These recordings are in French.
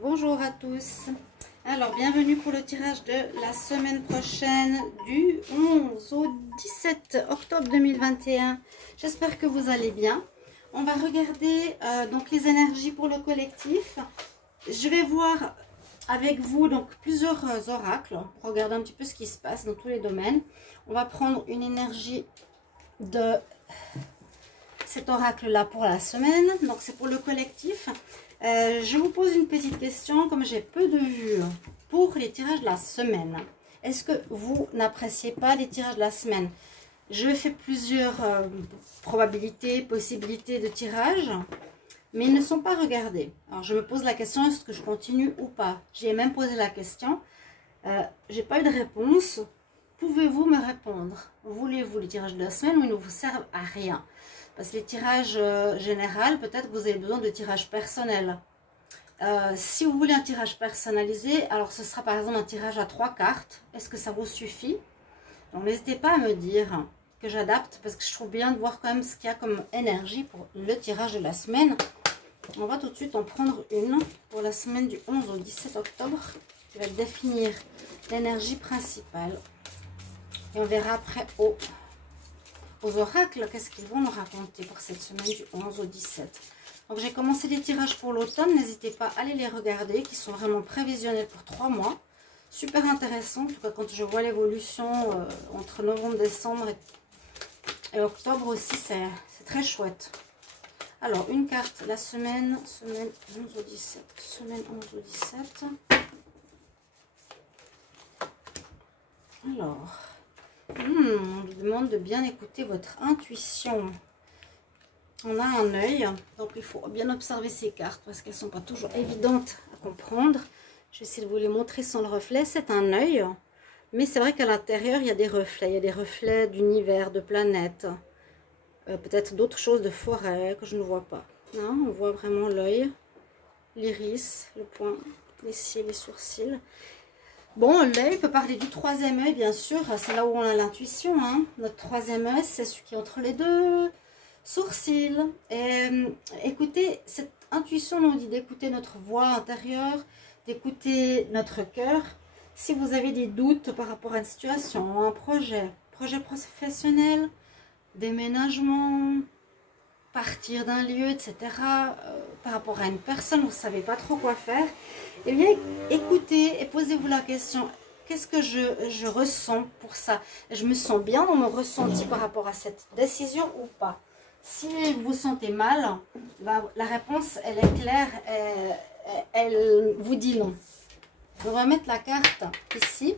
Bonjour à tous. Alors, bienvenue pour le tirage de la semaine prochaine du 11 au 17 octobre 2021. J'espère que vous allez bien. On va regarder donc les énergies pour le collectif. Je vais voir avec vous donc plusieurs oracles pour regarder un petit peu ce qui se passe dans tous les domaines. On va prendre une énergie de cet oracle là pour la semaine, donc c'est pour le collectif. Je vous pose une petite question, comme j'ai peu de vues pour les tirages de la semaine. Est-ce que vous n'appréciez pas les tirages de la semaine? Je fais plusieurs probabilités, possibilités de tirage, mais ils ne sont pas regardés. Alors je me pose la question, est-ce que je continue ou pas? J'ai même posé la question, j'ai pas eu de réponse. Pouvez-vous me répondre? Voulez-vous les tirages de la semaine ou ils ne vous servent à rien? Parce que les tirages généraux, peut-être que vous avez besoin de tirages personnels. Si vous voulez un tirage personnalisé, alors ce sera par exemple un tirage à 3 cartes. Est-ce que ça vous suffit? Donc n'hésitez pas à me dire que j'adapte, parce que je trouve bien de voir quand même ce qu'il y a comme énergie pour le tirage de la semaine. On va tout de suite en prendre une pour la semaine du 11 au 17 octobre, qui va définir l'énergie principale. Et on verra après aux oracles, qu'est-ce qu'ils vont nous raconter pour cette semaine du 11 au 17. Donc j'ai commencé les tirages pour l'automne, n'hésitez pas à aller les regarder, qui sont vraiment prévisionnels pour 3 mois. Super intéressant, en tout cas quand je vois l'évolution entre novembre, décembre et octobre aussi, c'est très chouette. Alors une carte, la semaine 11 au 17, semaine 11 au 17. Alors... on vous demande de bien écouter votre intuition. On a un œil, donc il faut bien observer ces cartes parce qu'elles ne sont pas toujours évidentes à comprendre. Je vais essayer de vous les montrer sans le reflet. C'est un œil, mais c'est vrai qu'à l'intérieur, il y a des reflets. Il y a des reflets d'univers, de planètes, peut-être d'autres choses, de forêt que je ne vois pas. Non, on voit vraiment l'œil, l'iris, le point, les cils, les sourcils. Bon, l'œil peut parler du troisième œil, bien sûr, c'est là où on a l'intuition. Hein. Notre troisième œil, c'est celui qui est entre les deux sourcils. Et écoutez, cette intuition nous dit d'écouter notre voix intérieure, d'écouter notre cœur. Si vous avez des doutes par rapport à une situation, un projet professionnel, déménagement, partir d'un lieu, etc., par rapport à une personne, vous ne savez pas trop quoi faire, eh bien, écoutez et posez-vous la question, qu'est-ce que je ressens pour ça? Je me sens bien dans mon ressenti par rapport à cette décision ou pas? Si vous vous sentez mal, la réponse, elle est claire, elle vous dit non. On va mettre la carte ici.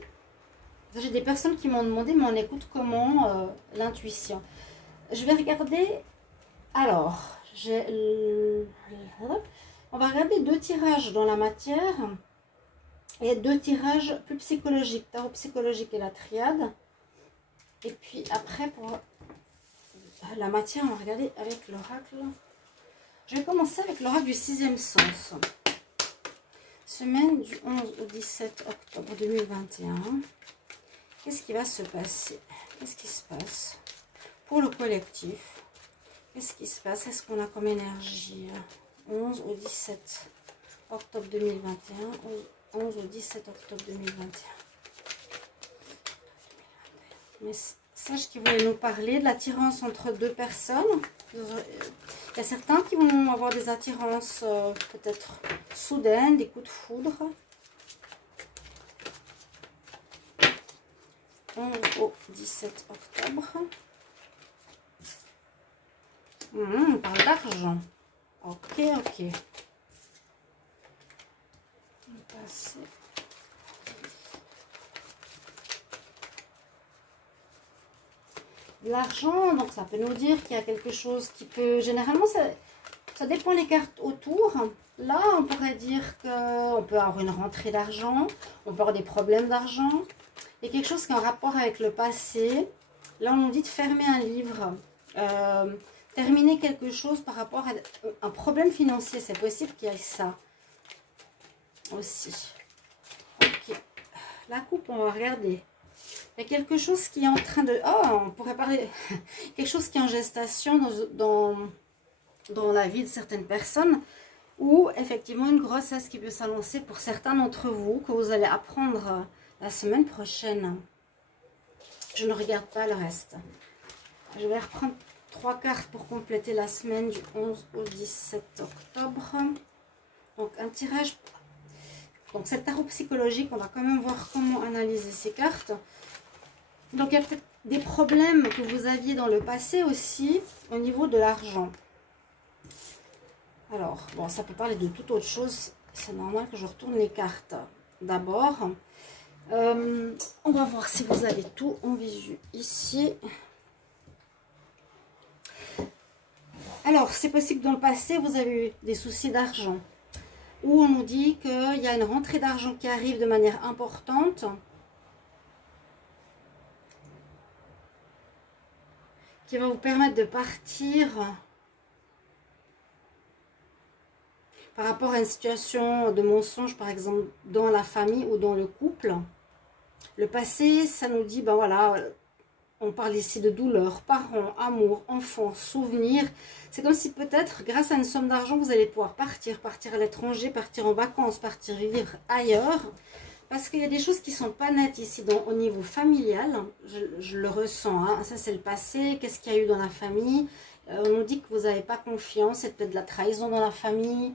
J'ai des personnes qui m'ont demandé, mais on écoute comment l'intuition. Je vais regarder... Alors, on va regarder 2 tirages dans la matière et 2 tirages plus psychologiques, tarot psychologique et la triade. Et puis après, pour la matière, on va regarder avec l'oracle. Je vais commencer avec l'oracle du 6e sens. Semaine du 11 au 17 octobre 2021. Qu'est-ce qui va se passer? Qu'est-ce qui se passe pour le collectif? Qu'est-ce qui se passe? Est-ce qu'on a comme énergie 11 au 17 octobre 2021, 11 au 17 octobre 2021. Message qui voulait nous parler de l'attirance entre 2 personnes. Il y a certains qui vont avoir des attirances peut-être soudaines, des coups de foudre. 11 au 17 octobre. On parle d'argent. Ok, ok. On va passer. L'argent, donc ça peut nous dire qu'il y a quelque chose qui peut... Généralement, ça dépend les cartes autour. Là, on pourrait dire qu'on peut avoir une rentrée d'argent. On peut avoir des problèmes d'argent. Il y a quelque chose qui est en rapport avec le passé. Là, on nous dit de fermer un livre. Terminer quelque chose par rapport à un problème financier. C'est possible qu'il y ait ça aussi. Ok. La coupe, on va regarder. Il y a quelque chose qui est en train de... Oh, on pourrait parler... quelque chose qui est en gestation dans la vie de certaines personnes. ou effectivement une grossesse qui peut s'annoncer pour certains d'entre vous, que vous allez apprendre la semaine prochaine. Je ne regarde pas le reste. Je vais reprendre 3 cartes pour compléter la semaine du 11 au 17 octobre. Donc un tirage. Donc c'est le tarot psychologique, on va quand même voir comment analyser ces cartes. Donc il y a peut-être des problèmes que vous aviez dans le passé aussi au niveau de l'argent. Alors, bon, ça peut parler de toute autre chose. C'est normal que je retourne les cartes. D'abord, on va voir si vous avez tout en visu ici. Alors, c'est possible que dans le passé, vous avez eu des soucis d'argent. Où on nous dit qu'il y a une rentrée d'argent qui arrive de manière importante. Qui va vous permettre de partir par rapport à une situation de mensonge, par exemple, dans la famille ou dans le couple. Le passé, ça nous dit, ben voilà, on parle ici de douleur, parents, amour, enfants, souvenirs. C'est comme si peut-être, grâce à une somme d'argent, vous allez pouvoir partir à l'étranger, partir en vacances, partir vivre ailleurs. Parce qu'il y a des choses qui ne sont pas nettes ici au niveau familial. Je le ressens, hein. Ça c'est le passé. Qu'est-ce qu'il y a eu dans la famille? On nous dit que vous n'avez pas confiance, c'est peut-être de la trahison dans la famille.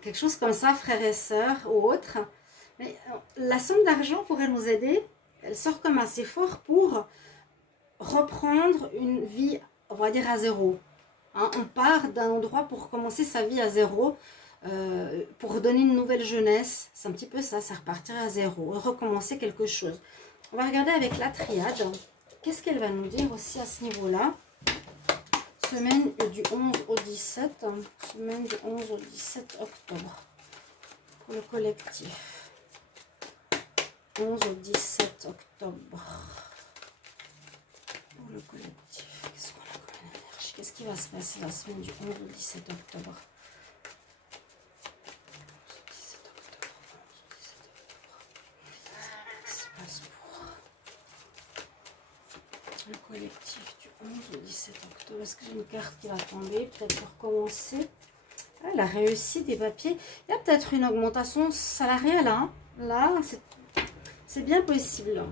Quelque chose comme ça, frères et sœurs ou autres. Mais la somme d'argent pourrait nous aider. Elle sort comme assez fort pour reprendre une vie, on va dire, à zéro. Hein, on part d'un endroit pour commencer sa vie à zéro, pour donner une nouvelle jeunesse. C'est un petit peu ça, ça repartir à zéro, recommencer quelque chose. On va regarder avec la triade. Qu'est-ce qu'elle va nous dire aussi à ce niveau-là? Semaine du 11 au 17. Semaine du 11 au 17 octobre. Pour le collectif. 11 au 17 octobre. Pour le collectif. Qu'est-ce qu'on a comme énergie? Qu'est-ce qui va se passer la semaine du 11 au 17 octobre? 11 au 17 octobre. 11 au 17 octobre. Qu'est-ce qui se passe pour le collectif du 11 au 17 octobre? Est-ce que j'ai une carte qui va tomber? Peut-être pour commencer. Ah, la réussite des papiers. Il y a peut-être une augmentation salariale. Hein. Là, c'est bien possible.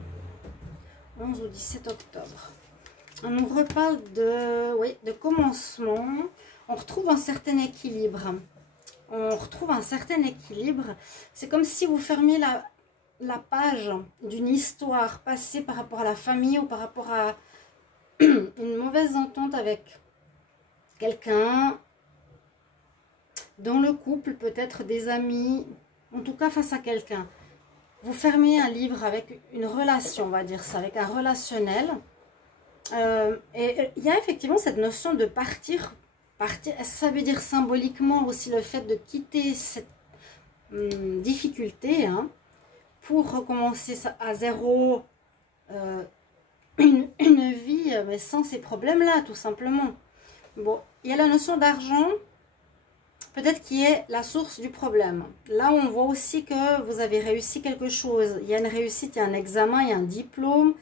11 au 17 octobre. On nous reparle de, oui, de commencement. On retrouve un certain équilibre. On retrouve un certain équilibre. C'est comme si vous fermiez la page d'une histoire passée par rapport à la famille ou par rapport à une mauvaise entente avec quelqu'un. Dans le couple, peut-être des amis. En tout cas, face à quelqu'un. Vous fermez un livre avec une relation, on va dire ça, avec un relationnel. Et il y a effectivement cette notion de partir. Ça veut dire symboliquement aussi le fait de quitter cette difficulté, hein, pour recommencer à zéro une vie, mais sans ces problèmes-là, tout simplement. Bon, il y a la notion d'argent. Peut-être qui est la source du problème. Là, on voit aussi que vous avez réussi quelque chose. Il y a une réussite, il y a un examen, il y a un diplôme,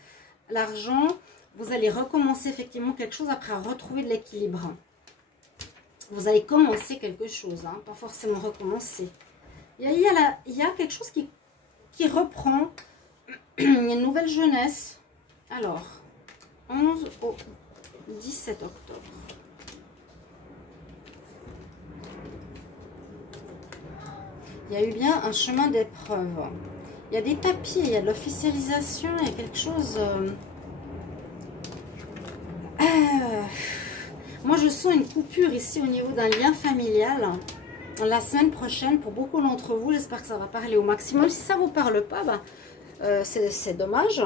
l'argent. Vous allez recommencer effectivement quelque chose après retrouver de l'équilibre. Vous allez commencer quelque chose, hein, pas forcément recommencer. Il y a quelque chose qui reprend. Il y a une nouvelle jeunesse. Alors, 11 au 17 octobre. Il y a eu bien un chemin d'épreuve. Il y a des papiers, il y a de l'officialisation, il y a quelque chose... Moi, je sens une coupure ici au niveau d'un lien familial. La semaine prochaine, pour beaucoup d'entre vous, j'espère que ça va parler au maximum. Si ça ne vous parle pas, ben, c'est dommage.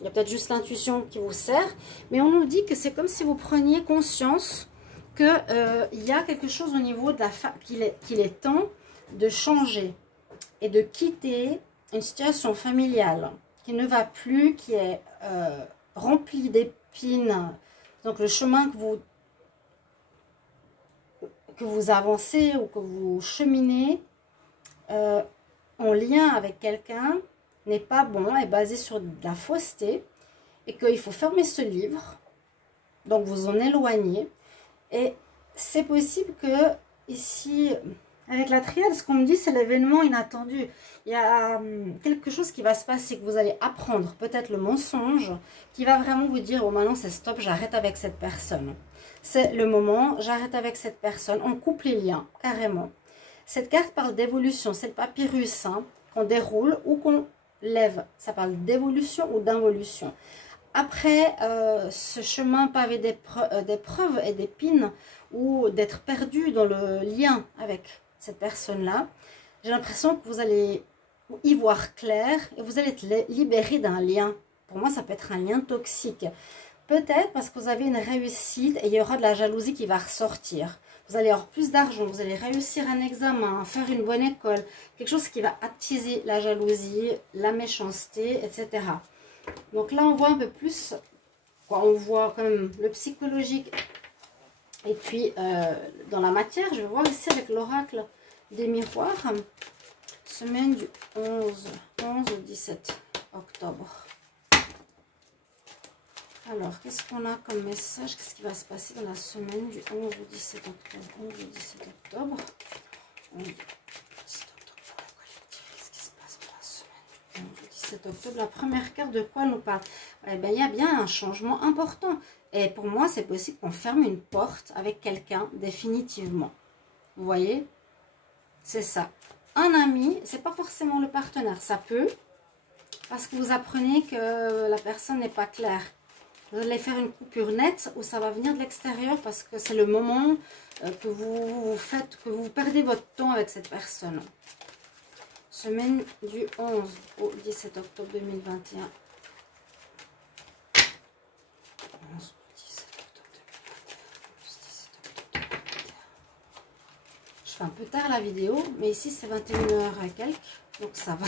Il y a peut-être juste l'intuition qui vous sert. Mais on nous dit que c'est comme si vous preniez conscience qu'il y a quelque chose au niveau de la qu'il est temps de changer et de quitter une situation familiale qui ne va plus, qui est remplie d'épines. Donc le chemin que vous avancez ou que vous cheminez en lien avec quelqu'un n'est pas bon, est basé sur de la fausseté et qu'il faut fermer ce livre, donc vous en éloignez. Et c'est possible que ici, avec la triade, ce qu'on me dit, c'est l'événement inattendu. Il y a quelque chose qui va se passer, que vous allez apprendre, peut-être le mensonge, qui va vraiment vous dire, oh maintenant c'est stop, j'arrête avec cette personne. C'est le moment, j'arrête avec cette personne, on coupe les liens, carrément. Cette carte parle d'évolution, c'est le papyrus hein, qu'on déroule ou qu'on lève. Ça parle d'évolution ou d'involution. Après ce chemin pavé d'épreuves et d'épines ou d'être perdu dans le lien avec cette personne-là, j'ai l'impression que vous allez y voir clair et vous allez être libéré d'un lien. Pour moi, ça peut être un lien toxique. Peut-être parce que vous avez une réussite et il y aura de la jalousie qui va ressortir. Vous allez avoir plus d'argent, vous allez réussir un examen, faire une bonne école, quelque chose qui va attiser la jalousie, la méchanceté, etc. Donc là, on voit un peu plus, on voit quand même le psychologique. Et puis, dans la matière, je vais voir ici avec l'oracle des miroirs, semaine du 11 au 17 octobre. Alors, qu'est-ce qu'on a comme message? Qu'est-ce qui va se passer dans la semaine du 11 au 17 octobre? 11 au 17 octobre. 11 au 17 octobre pour le collectif. Qu'est-ce qui se passe pour la semaine du 11 au 17 octobre? La première carte, de quoi nous parle? Eh bien, il y a bien un changement important. Et pour moi, c'est possible qu'on ferme une porte avec quelqu'un définitivement. Vous voyez? C'est ça. Un ami, c'est pas forcément le partenaire. Ça peut, parce que vous apprenez que la personne n'est pas claire. Vous allez faire une coupure nette ou ça va venir de l'extérieur parce que c'est le moment que vous perdez votre temps avec cette personne. Semaine du 11 au 17 octobre 2021. 11 au 17 octobre 2021. 11 17 octobre 2021. Je fais un peu tard la vidéo, mais ici c'est 21h et quelques, donc ça va.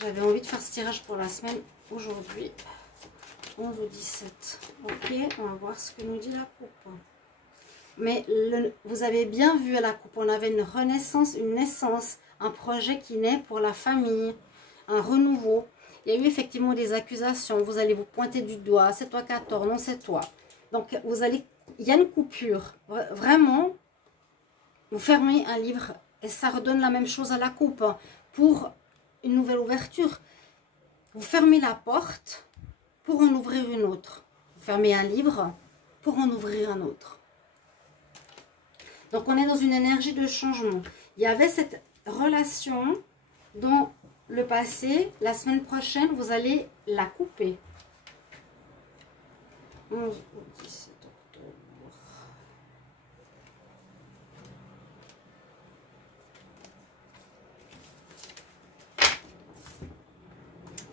J'avais envie de faire ce tirage pour la semaine aujourd'hui. 11 au 17. Ok, on va voir ce que nous dit la coupe. Mais vous avez bien vu à la coupe, on avait une renaissance, une naissance, un projet qui naît pour la famille, un renouveau. Il y a eu effectivement des accusations, vous allez vous pointer du doigt, c'est toi qui as tort, non c'est toi. Donc il y a une coupure, vraiment, vous fermez un livre et ça redonne la même chose à la coupe pour une nouvelle ouverture. Vous fermez la porte pour en ouvrir une autre. Vous fermez un livre pour en ouvrir un autre. Donc, on est dans une énergie de changement. Il y avait cette relation dans le passé. La semaine prochaine, vous allez la couper. 11 au 17 octobre.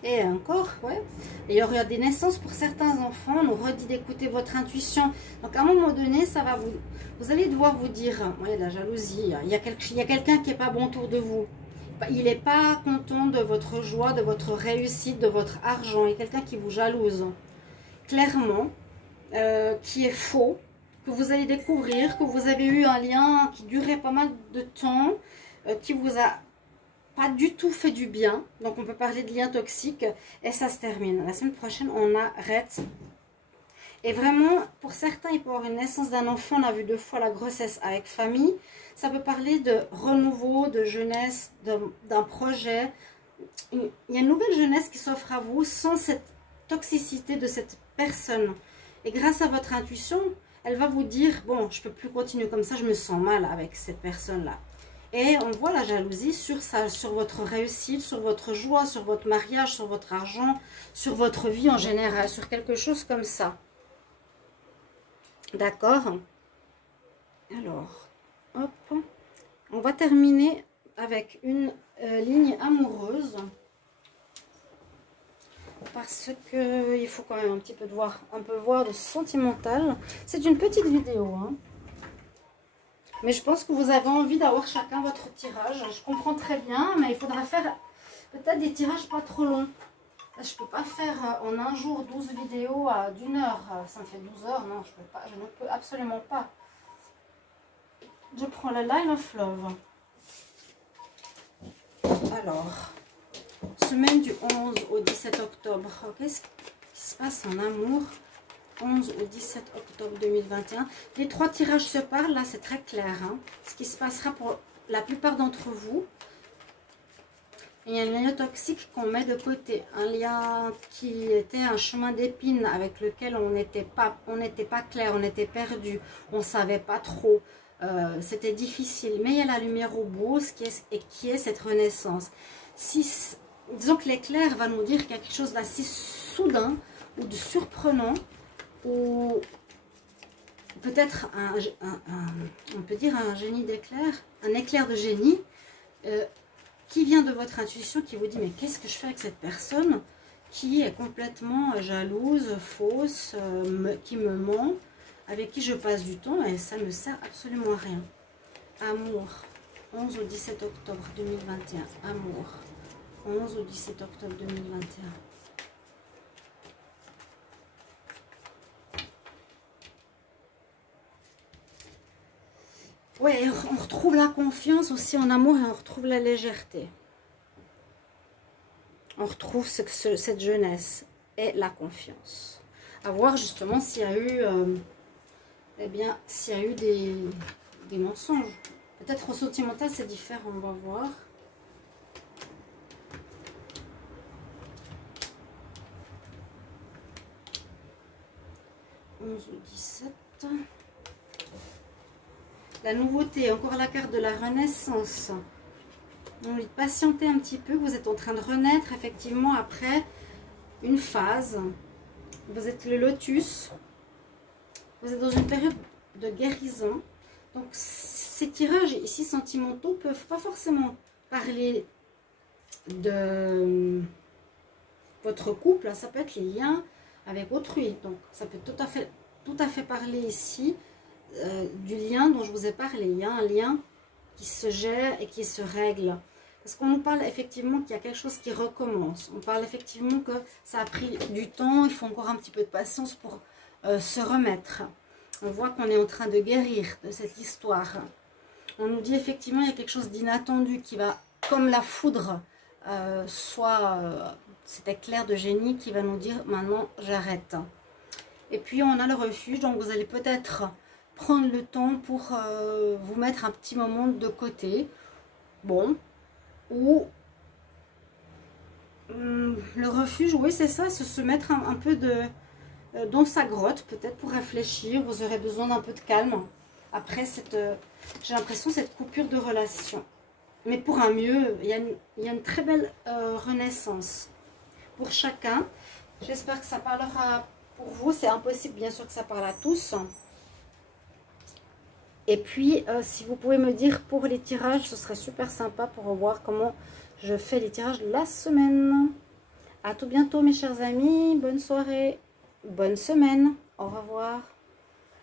Et encore, ouais. Et il y aura des naissances pour certains enfants. On nous redit d'écouter votre intuition. Donc, à un moment donné, ça va vous allez devoir vous dire, ouais, la jalousie, il y a quelqu'un qui n'est pas bon autour de vous. Il n'est pas content de votre joie, de votre réussite, de votre argent. Il y a quelqu'un qui vous jalouse. Clairement, qui est faux, que vous allez découvrir, que vous avez eu un lien qui durait pas mal de temps, qui vous a pas du tout fait du bien. Donc on peut parler de lien toxique et ça se termine. La semaine prochaine, on arrête. Et vraiment, pour certains, il peut y avoir une naissance d'un enfant. On a vu 2 fois la grossesse avec famille. Ça peut parler de renouveau, de jeunesse, d'un projet. Il y a une nouvelle jeunesse qui s'offre à vous sans cette toxicité de cette personne. Et grâce à votre intuition, elle va vous dire, bon, je ne peux plus continuer comme ça, je me sens mal avec cette personne-là. Et on voit la jalousie sur ça, sur votre réussite, sur votre joie, sur votre mariage, sur votre argent, sur votre vie en général, sur quelque chose comme ça. D'accord? Alors, hop. On va terminer avec une ligne amoureuse. Parce que il faut quand même un petit peu voir de sentimental. C'est une petite vidéo, hein. Mais je pense que vous avez envie d'avoir chacun votre tirage. Je comprends très bien, mais il faudra faire peut-être des tirages pas trop longs. Là, je ne peux pas faire en un jour 12 vidéos d'1 heure. Ça me fait 12 heures. Non, je peux pas. Je ne peux absolument pas. Je prends le Line of Love. Alors, semaine du 11 au 17 octobre. Qu'est-ce qui se passe en amour 11 au 17 octobre 2021. Les 3 tirages se parlent, là c'est très clair. Hein. Ce qui se passera pour la plupart d'entre vous. Il y a un lien toxique qu'on met de côté. Un lien qui était un chemin d'épines avec lequel on n'était pas clair, on était perdu, on ne savait pas trop. C'était difficile. Mais il y a la lumière au bout, qui est cette renaissance. Disons que l'éclair va nous dire qu'il y a quelque chose d'assez soudain ou de surprenant, ou peut-être on peut dire un génie d'éclair, un éclair de génie qui vient de votre intuition, qui vous dit mais qu'est-ce que je fais avec cette personne qui est complètement jalouse, fausse, qui me ment, avec qui je passe du temps et ça ne me sert absolument à rien. Amour, 11 au 17 octobre 2021, amour, 11 au 17 octobre 2021. Ouais, on retrouve la confiance aussi en amour et on retrouve la légèreté. On retrouve cette jeunesse et la confiance. À voir justement s'il y a eu, s'il y a eu des mensonges. Peut-être au sentimental c'est différent, on va voir. « 11 ou 17 » La nouveauté, encore la carte de la renaissance. On lui patienter un petit peu. Vous êtes en train de renaître effectivement après une phase. Vous êtes le lotus. Vous êtes dans une période de guérison. Donc ces tirages ici sentimentaux peuvent pas forcément parler de votre couple. Ça peut être les liens avec autrui. Donc ça peut tout à fait parler ici du lien dont je vous ai parlé. Il y a un lien qui se gère et qui se règle. Parce qu'on nous parle effectivement qu'il y a quelque chose qui recommence. On parle effectivement que ça a pris du temps. Il faut encore un petit peu de patience pour se remettre. On voit qu'on est en train de guérir de cette histoire. On nous dit effectivement qu'il y a quelque chose d'inattendu qui va, comme la foudre, cet éclair de génie qui va nous dire maintenant j'arrête. Et puis on a le refuge. Donc vous allez peut-être prendre le temps pour vous mettre un petit moment de côté, bon, ou le refuge, oui c'est ça, se mettre un peu dans sa grotte, peut-être pour réfléchir. Vous aurez besoin d'un peu de calme après j'ai l'impression, cette coupure de relation, mais pour un mieux. Il y a une très belle renaissance pour chacun. J'espère que ça parlera pour vous. C'est impossible bien sûr que ça parle à tous. Et puis, si vous pouvez me dire pour les tirages, ce serait super sympa pour voir comment je fais les tirages la semaine. À tout bientôt mes chers amis, bonne soirée, bonne semaine, au revoir.